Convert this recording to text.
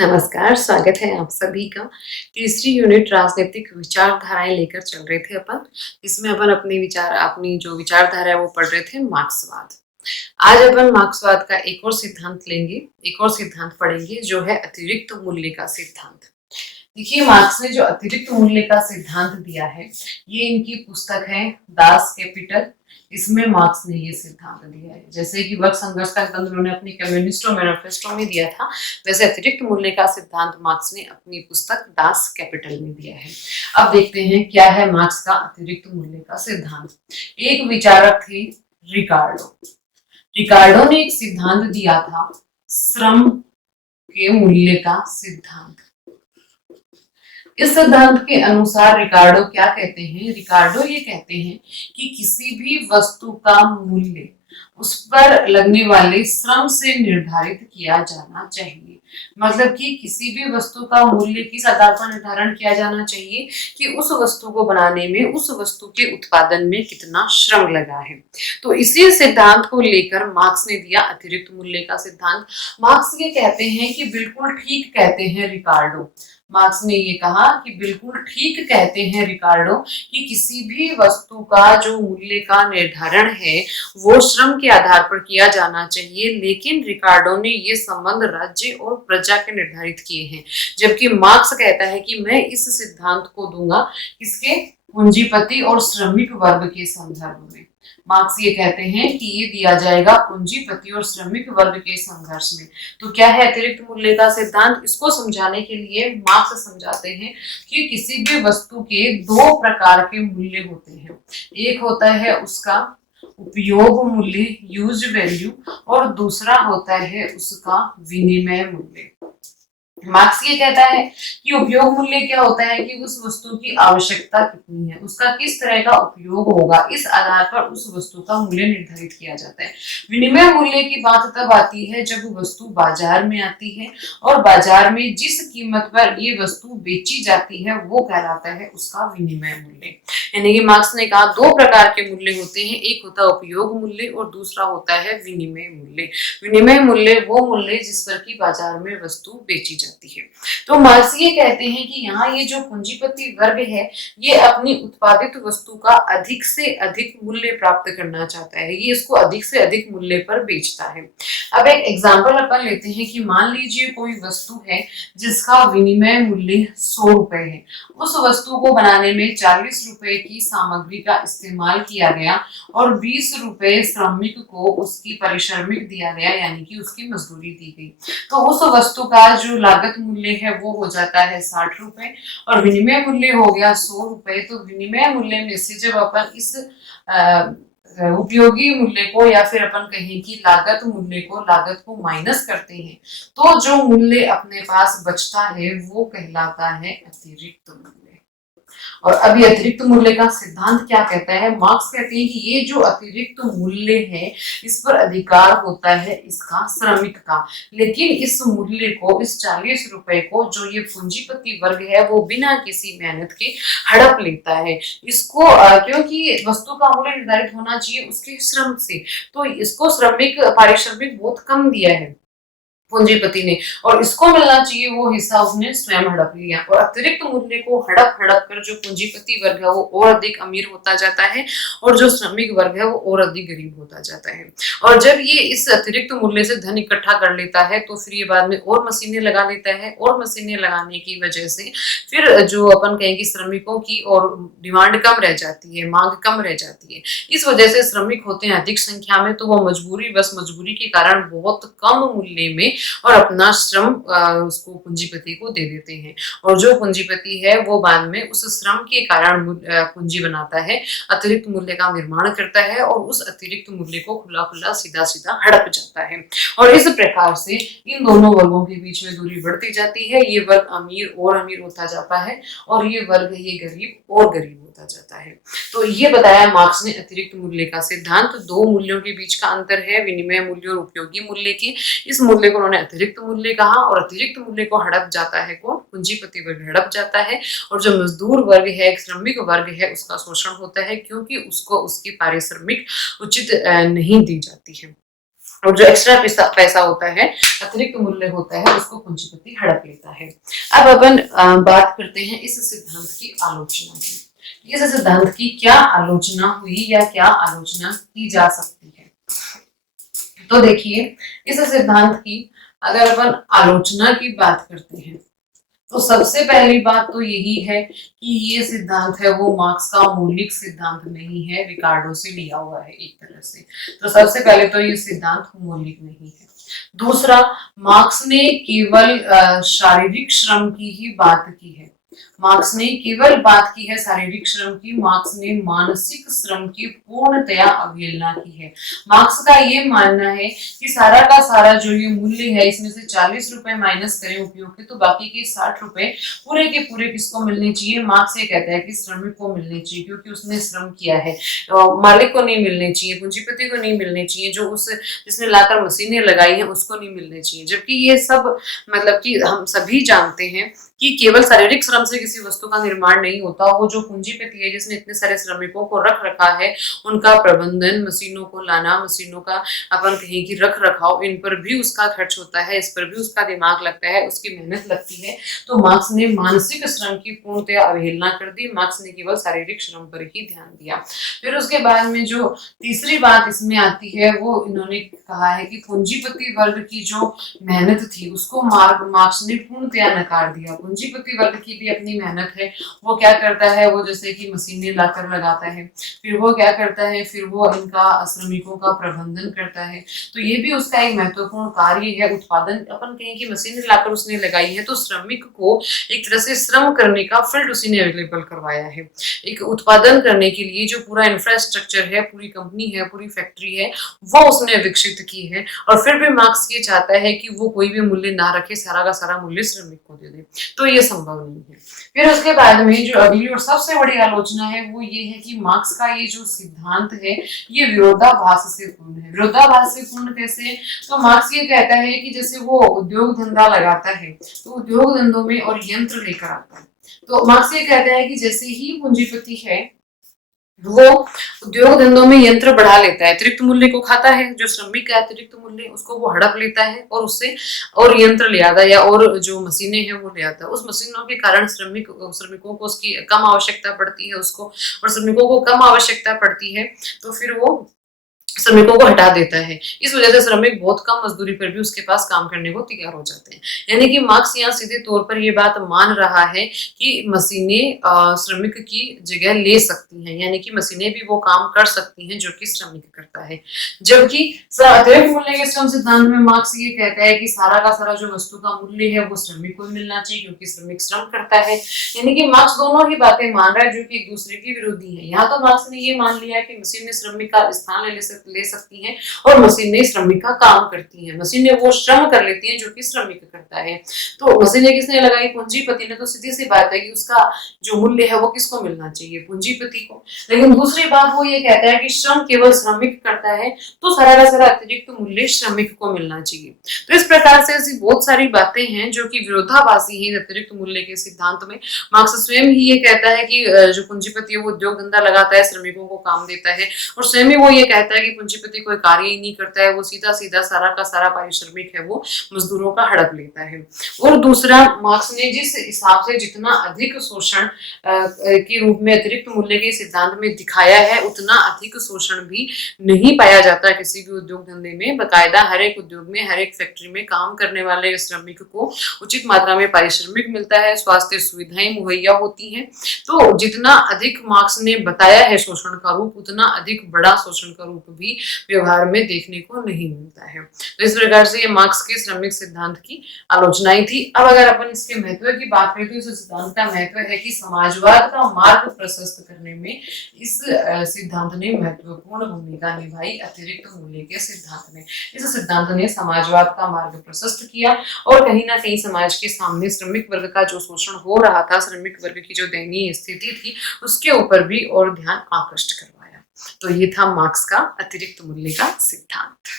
नमस्कार, स्वागत है आप सभी का। तीसरी यूनिट राजनीतिक विचारधाराएँ लेकर चल रहे थे अपन। इसमें अपन अपनी जो विचारधारा है वो पढ़ रहे थे मार्क्सवाद। आज अपन मार्क्सवाद का एक और सिद्धांत लेंगे, एक और सिद्धांत पढ़ेंगे जो है अतिरिक्त मूल्य का सिद्धांत। देखिए मार्क्स ने जो अतिरिक्त मूल्य का सिद्धांत दिया है, ये इनकी पुस्तक है दास कैपिटल। इसमें मार्क्स ने ये सिद्धांत दिया है। जैसे कि वर्ग संघर्ष का सिद्धांत उन्होंने अपने कम्युनिस्टो मैनिफेस्टो में दिया था, वैसे अतिरिक्त मूल्य का सिद्धांत मार्क्स ने अपनी पुस्तक दास कैपिटल में दिया है। अब देखते हैं क्या है मार्क्स का अतिरिक्त मूल्य का सिद्धांत। एक विचारक थे रिकार्डो। रिकार्डो ने एक सिद्धांत दिया था श्रम के मूल्य का सिद्धांत। इस सिद्धांत के अनुसार रिकार्डो क्या कहते हैं? रिकार्डो ये कहते हैं कि किसी भी वस्तु का मूल्य उस पर लगने वाले श्रम से निर्धारित किया जाना चाहिए। मतलब कि किसी भी वस्तु का मूल्य किस आधार पर निर्धारण किया जाना चाहिए कि उस वस्तु को बनाने में, उस वस्तु के उत्पादन में कितना श्रम लगा है। तो इसी सिद्धांत को लेकर मार्क्स ने दिया अतिरिक्त मूल्य का सिद्धांत। मार्क्स ये कहते हैं कि बिल्कुल ठीक कहते हैं रिकार्डो। मार्क्स ने ये कहा कि बिल्कुल ठीक कहते हैं रिकार्डो कि किसी भी वस्तु का जो मूल्य का निर्धारण है वो श्रम के आधार पर किया जाना चाहिए, लेकिन रिकार्डो ने ये संबंध राज्य और प्रजा के निर्धारित किए हैं। जबकि मार्क्स कहता है कि मैं इस सिद्धांत को दूंगा किसके? पूंजीपति और श्रमिक वर्ग के संदर्भ में। मार्क्स ये कहते हैं कि ये दिया जाएगा पूंजीपति और श्रमिक वर्ग के संघर्ष में। तो क्या है अतिरिक्त मूल्य का सिद्धांत? इसको समझाने के लिए मार्क्स समझाते हैं कि किसी भी वस्तु के दो प्रकार के मूल्य होते हैं। एक होता है उसका उपयोग मूल्य, यूज वैल्यू, और दूसरा होता है उसका विनिमय मूल्य। मार्क्स ये कहता है कि उपयोग मूल्य क्या होता है कि उस वस्तु की आवश्यकता कितनी है, उसका किस तरह का उपयोग होगा, इस आधार पर उस वस्तु का मूल्य निर्धारित किया जाता है। विनिमय मूल्य की बात तब आती है जब वस्तु बाजार में आती है और बाजार में जिस कीमत पर ये वस्तु बेची जाती है वो कहलाता है उसका विनिमय मूल्य। यानी कि मार्क्स ने कहा दो प्रकार के मूल्य होते हैं, एक होता है उपयोग मूल्य और दूसरा होता है विनिमय मूल्य। विनिमय मूल्य वो मूल्य जिस पर की बाजार में वस्तु बेची जाती है। तो मार्क्स ये कहते हैं कि यहाँ ये जो पूंजीपति वर्ग है ये अपनी उत्पादित वस्तु का अधिक से अधिक मूल्य प्राप्त करना चाहता है, ये इसको अधिक से अधिक मूल्य पर बेचता है। अब एक एग्जांपल अपन लेते हैं कि मान लीजिए कोई वस्तु है जिसका विनिमय मूल्य 100 रुपए है। उस वस्तु को बनाने में 40 रुपए की सामग्री का इस्तेमाल किया गया और 20 रुपए श्रमिक को उसकी पारिश्रमिक दिया गया, यानी कि उसकी मजदूरी दी गई। तो उस वस्तु का जो लागत मूल्य है वो हो जाता है 60 रुपए और विनिमय मूल्य हो गया 100 रुपए। तो विनिमय मूल्य में से जब अपन इस उपयोगी मूल्य को या फिर अपन कहें कि लागत को माइनस करते हैं तो जो मूल्य अपने पास बचता है वो कहलाता है अतिरिक्त मूल्य। और अभी अतिरिक्त मूल्य का सिद्धांत क्या कहता है? मार्क्स कहते हैं कि ये जो अतिरिक्त मूल्य है इस पर अधिकार होता है इसका श्रमिक का, लेकिन इस मूल्य को, इस 40 रुपए को जो ये पूंजीपति वर्ग है वो बिना किसी मेहनत के हड़प लेता है। इसको क्योंकि वस्तु का मूल्य निर्धारित होना चाहिए उसके श्रम से, तो इसको श्रमिक पारिश्रमिक बहुत कम दिया है पूंजीपति ने और इसको मिलना चाहिए वो हिस्सा उसने स्वयं हड़प लिया। और अतिरिक्त मूल्य को हड़प हड़प कर जो पूंजीपति वर्ग है वो और अधिक अमीर होता जाता है और जो श्रमिक वर्ग है वो और अधिक गरीब होता जाता है। और जब ये इस अतिरिक्त मूल्य से धन इकट्ठा कर लेता है तो फिर ये बाद में और मशीनें लगा लेता है और मशीनें लगाने की वजह से फिर जो अपन कहेंगे श्रमिकों की और डिमांड कम रह जाती है, मांग कम रह जाती है। इस वजह से श्रमिक होते हैं अधिक संख्या में तो वो मजबूरी के कारण बहुत कम मूल्य में और अपना श्रम उसको पूंजीपति को दे देते हैं और जो पूंजीपति है वो बाद में उस श्रम के कारण पूंजी बनाता है, अतिरिक्त मूल्य का निर्माण करता है और उस अतिरिक्त मूल्य को खुला खुला सीधा सीधा हड़प जाता है। और इस प्रकार से इन दोनों वर्गों के बीच में दूरी बढ़ती जाती है, ये वर्ग अमीर और अमीर होता जाता है और ये वर्ग ये गरीब और गरीब होता जाता है। तो ये बताया मार्क्स ने अतिरिक्त मूल्य का सिद्धांत। दो मूल्यों के बीच का अंतर है विनिमय मूल्य और उपयोगी मूल्य के। इस मूल्य को उन्होंने अतिरिक्त मूल्य कहा और अतिरिक्त मूल्य को हड़प जाता है कौन? पूंजीपति वर्ग हड़प जाता है और जो मजदूर वर्ग है, श्रमिक वर्ग है, उसका शोषण होता है क्योंकि उसको उसकी पारिश्रमिक उचित नहीं दी जाती है। और जो एक्स्ट्रा पैसा होता है, अतिरिक्त मूल्य होता है, उसको पूंजीपति हड़प लेता है। अब अपन बात करते हैं इस सिद्धांत की आलोचना की। इस सिद्धांत की क्या आलोचना हुई या क्या आलोचना की जा सकती है। तो देखिए, इस सिद्धांत की अगर अपन आलोचना की बात करते हैं तो सबसे पहली बात तो यही है कि ये सिद्धांत है वो मार्क्स का मौलिक सिद्धांत नहीं है, रिकार्डो से लिया हुआ है एक तरह से। तो सबसे पहले तो ये सिद्धांत मौलिक नहीं है। दूसरा, मार्क्स ने केवल शारीरिक श्रम की ही बात की है। मार्क्स ने केवल बात की है शारीरिक श्रम की, मार्क्स ने मानसिक श्रम की पूर्णतया अवहेलना की है। मार्क्स का ये मानना है कि सारा का सारा जो ये मूल्य है, इसमें से 40 रुपए माइनस करें उपयोग के तो बाकी के 60 रुपए पूरे के पूरे किसको मिलने चाहिए। मार्क्स ये कहता है कि श्रमिक को मिलने चाहिए, क्योंकि उसने श्रम किया है। मालिक को नहीं मिलने चाहिए, पूंजीपति को नहीं मिलने चाहिए, जो उस जिसने लाकर मशीनें लगाई है उसको नहीं मिलने चाहिए। जबकि ये सब मतलब कि हम सभी जानते हैं कि केवल शारीरिक श्रम से किसी वस्तु का निर्माण नहीं होता। वो जो पूंजीपति है जिसने इतने सारे श्रमिकों को रख रखा है, उनका प्रबंधन, मशीनों को लाना, मशीनों का अपन कहें कि रख रखाव, इन पर भी उसका खर्च होता है, इस पर भी उसका दिमाग लगता है, उसकी मेहनत लगती है। तो मार्क्स ने मानसिक श्रम की पूर्णतया अवहेलना कर दी। मार्क्स ने केवल शारीरिक श्रम पर ही ध्यान दिया। फिर उसके बाद में जो तीसरी बात इसमें आती है वो इन्होंने कहा है कि पूंजीपति वर्ग की जो मेहनत थी उसको मार्क्स ने पूर्णतया नकार दिया। पूंजीपति वर्ग की भी अपनी मेहनत है, वो क्या करता है, वो जैसे कि मशीनें लाकर लगाता है, फिर वो क्या करता है, फिर वो इनका श्रमिकों का प्रबंधन करता है। तो ये भी उसका एक महत्वपूर्ण कार्य है। उत्पादन अपन कहें कि मशीनें लाकर उसने लगाई है, तो श्रमिक को एक तरह से श्रम करने का फील्ड उसी ने अवेलेबल करवाया है। एक उत्पादन करने के लिए जो पूरा इंफ्रास्ट्रक्चर है, पूरी कंपनी है, पूरी फैक्ट्री है, वो उसने विकसित की है। और फिर भी मार्क्स ये चाहता है कि वो कोई भी मूल्य ना रखे, सारा का सारा मूल्य श्रमिक को दे दे। तो ये संभव नहीं है। फिर उसके बाद में जो अगली और सबसे बड़ी आलोचना है वो ये है कि मार्क्स का ये जो सिद्धांत है ये विरोधाभास से पूर्ण है। विरोधाभास से पूर्ण कैसे? तो मार्क्स ये कहता है कि जैसे वो उद्योग धंधा लगाता है तो उद्योग धंधों में और यंत्र लेकर आता है। तो मार्क्स ये कहता है कि जैसे ही पूंजीपति है वो उद्योग धंधों में यंत्र बढ़ा लेता है, अतिरिक्त मूल्य को खाता है, जो श्रमिक का अतिरिक्त मूल्य उसको वो हड़प लेता है और उससे और यंत्र ले आता है या और जो मशीनें हैं वो ले आता है। उस मशीनों के कारण श्रमिकों को उसकी कम आवश्यकता पड़ती है उसको, और श्रमिकों को कम आवश्यकता पड़ती है तो फिर वो श्रमिकों को हटा देता है। इस वजह से श्रमिक बहुत कम मजदूरी पर भी उसके पास काम करने को तैयार हो जाते हैं। यानी कि मार्क्स यहाँ सीधे तौर पर ये बात मान रहा है कि मशीनें श्रमिक की जगह ले सकती हैं, यानी कि मशीनें भी वो काम कर सकती हैं जो कि श्रमिक करता है। जबकि अतिरिक्त मूल्य के श्रम सिद्धांत में मार्क्स ये कहता है कि सारा का सारा जो वस्तु का मूल्य है वो श्रमिक को मिलना चाहिए, क्योंकि श्रमिक श्रम करता है। यानी कि मार्क्स दोनों ही बातें मान रहा है जो कि एक दूसरे की विरोधी है। यहाँ तो मार्क्स ने ये मान लिया है कि मशीनें श्रमिक का स्थान ले सकती हैं और मशीनें श्रमिक का काम करती हैं। मशीनें वो श्रम कर लेती हैं जो कि श्रमिक करता है। तो मशीनें किसने लगाई? पूंजीपति ने। तो सीधी सी बात है कि उसका जो मूल्य है वो किसको मिलना चाहिए? पूंजीपति को। लेकिन दूसरी बात वो ये कहता है कि श्रम केवल श्रमिक करता है तो सारा का सारा अतिरिक्त मूल्य श्रमिक को मिलना चाहिए। तो इस प्रकार से ऐसी बहुत सारी बातें हैं जो कि विरोधाभासी हैं अतिरिक्त मूल्य के सिद्धांत में। मार्क्स स्वयं ही ये कहता है कि जो पूंजीपति है वो उद्योग धंधा लगाता है, श्रमिकों को काम देता है, और स्वयं ही वो ये कहता है कि पूंजीपति कोई कार्य ही नहीं करता है, वो सीधा सीधा सारा का सारा पारिश्रमिक है वो मजदूरों का हड़प लेता है। और दूसरा, मार्क्स ने जिस हिसाब से जितना अधिक शोषण के रूप में अतिरिक्त मूल्य के सिद्धांत में दिखाया है उतना अधिक शोषण भी नहीं पाया जाता किसी भी उद्योग धंधे में। बकायदा हर एक उद्योग में, हर एक फैक्ट्री में काम करने वाले श्रमिक को उचित मात्रा में पारिश्रमिक मिलता है, स्वास्थ्य सुविधाएं मुहैया होती हैं। तो जितना अधिक मार्क्स ने बताया है शोषण का रूप, उतना अधिक बड़ा शोषण का रूप भी व्यवहार में देखने को नहीं मिलता है। तो इस प्रकार से ये मार्क्स के श्रमिक सिद्धांत की आलोचनाएं थी। अब अगर अपन इसके महत्व की बात करें तो इस सिद्धांत का महत्व है कि समाजवाद का मार्ग प्रशस्त करने में इस सिद्धांत ने महत्वपूर्ण भूमिका निभाई। अतिरिक्त मूल्य के सिद्धांत ने, इस सिद्धांत ने समाजवाद का मार्ग प्रशस्त किया और कहीं ना कहीं समाज के सामने श्रमिक वर्ग का जो शोषण हो रहा था, श्रमिक वर्ग की जो दयनीय स्थिति थी, उसके ऊपर भी और ध्यान आकृष्ट करवाया। तो ये था मार्क्स का अतिरिक्त मूल्य का सिद्धांत।